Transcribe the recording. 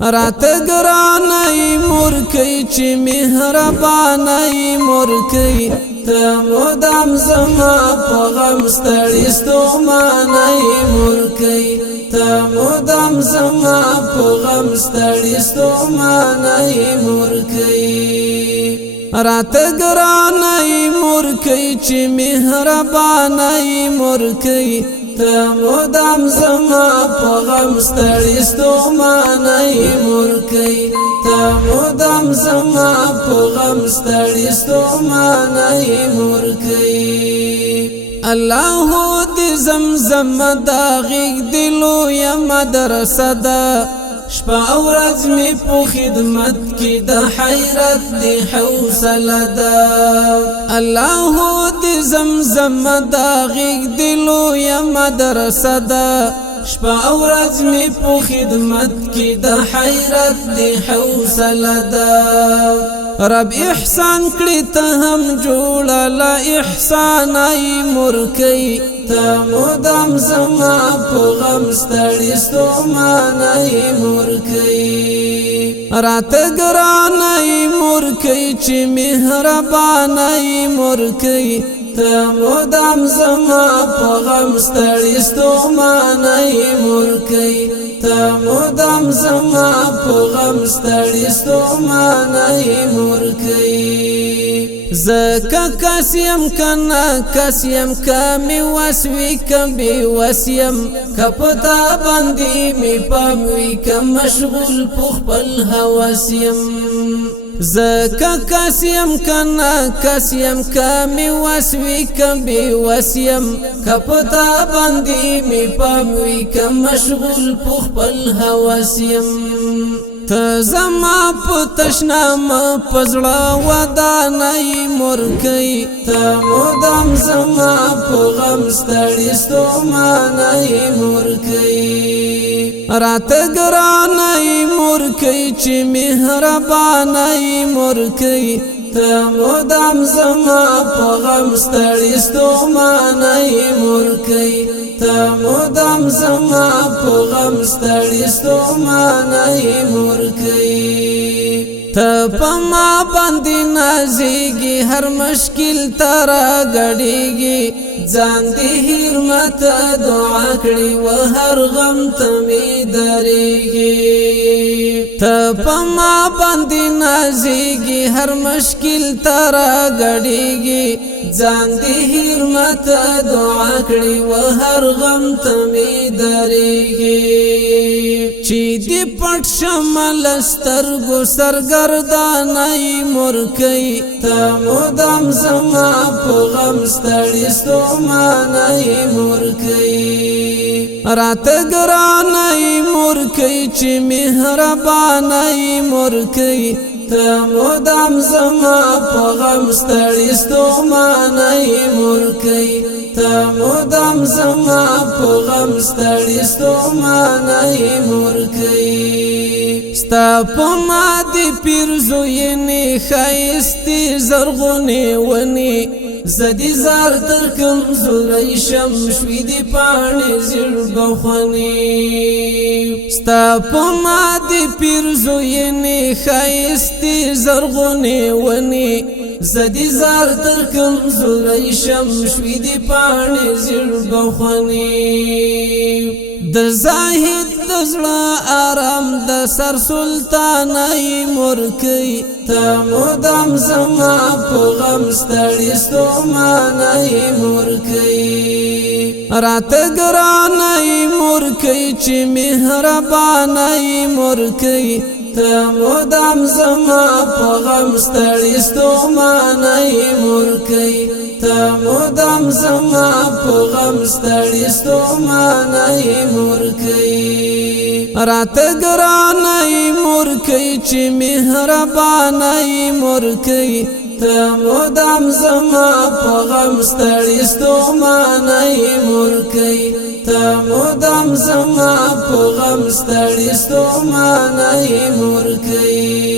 رات گرانی مرکی چی مهربانی مرکی تا مدام زما پا غم ستړی ستومانی مرکی تا مدام زما پا غم ستړی ستومانی مرکی رات گرانی مرکی چی مهربانی مرکی تا مدام زما پا غم ستړی ستومانی مرکی تا مدام زما پا غم ستړی ستومانی مرکی الله دی زمزم دا غیگ دلو یا مدرسه دا شپا او ورځ می په خدمت کې د حیرت دی حوصله ده الله دی زمزم دا غیگ دلو یا مدرسه ده شپا او ورځ می په خدمت کې د حیرت دی حوصله ده رب احسان کړی ته هم جوړه لا احسان ای مرکی تا مدام زما په غم ستړی ستومانی مرکی رات ګرانی مرکی چې مهربانی مرکی تا مدام زما په غم ستړی ستومانی مرکی تا مدام زما په غم ستړی ستومانی مرکی زکا کسیم کنا کسیم کمی وسوی کم بی وسیم کپتا بندی می پاوی کم مشغول پخپل حواسیم زکا کسیم کنا کسیم کمی وسوی کم بی وسیم کپتا بندی می پاوی کم مشغول پخپل حواسیم تا زما پتشنام پزړه ودانای مرکی تا مدام زما په غم ستړی ستومانی مرکی رات ګرانی مرکی چې مهربانی مرکی تا مدام زما په غم ستړی ستومانی مرکی تا مدام زما په غم ستړی ستومانی مرکی تا پما باندې نازیږي هر مشکل ترا غړیږي ځان دې حرمت دعا کړی و هر غم ته می درېږي تا پما باندې نازیږي هر مشکل ترا غړیږي ځان دې حرمت دعا کړی و هر غم ته می درېږي چې دې پټ شمل سترګو سرګردانای مرکی تا مدام زما په غم ستړی ستومانی مرکی رات ګرانی مرکی چې مهربانی مرکی تا مدام زما په غم ستړی ستومانی مرکی تا مدام زما په غم ستړی ستومانی مرکی ستا په ما دی پیرزوینې ښایستې زرغونې ونې زدی زار تر کمزوری شم شوی دی پاڼې زیړ بخونې ستا په ما دی پیرزوینې ښایستې زرغونې ونې زدی زار تر کمزوری شم شوی دی پاڼې زیړ بخونې د زاهد د زړه آرام د سر سلطانای مرکی تا مدام زما په غم ستړی ستومانی مرکی رات ګرانی مرکی چې مهربانی مرکی تا مدام زما په غم ستړی ستومانی مرکی تا مدام زما په غم ستړی ستومانی مرکی رات ګرانی مرکی چې مهربانی مرکی تا مدام زما په غم ستړی ستومانی مرکی تا مدام زما په غم ستړی ستومانی مرکی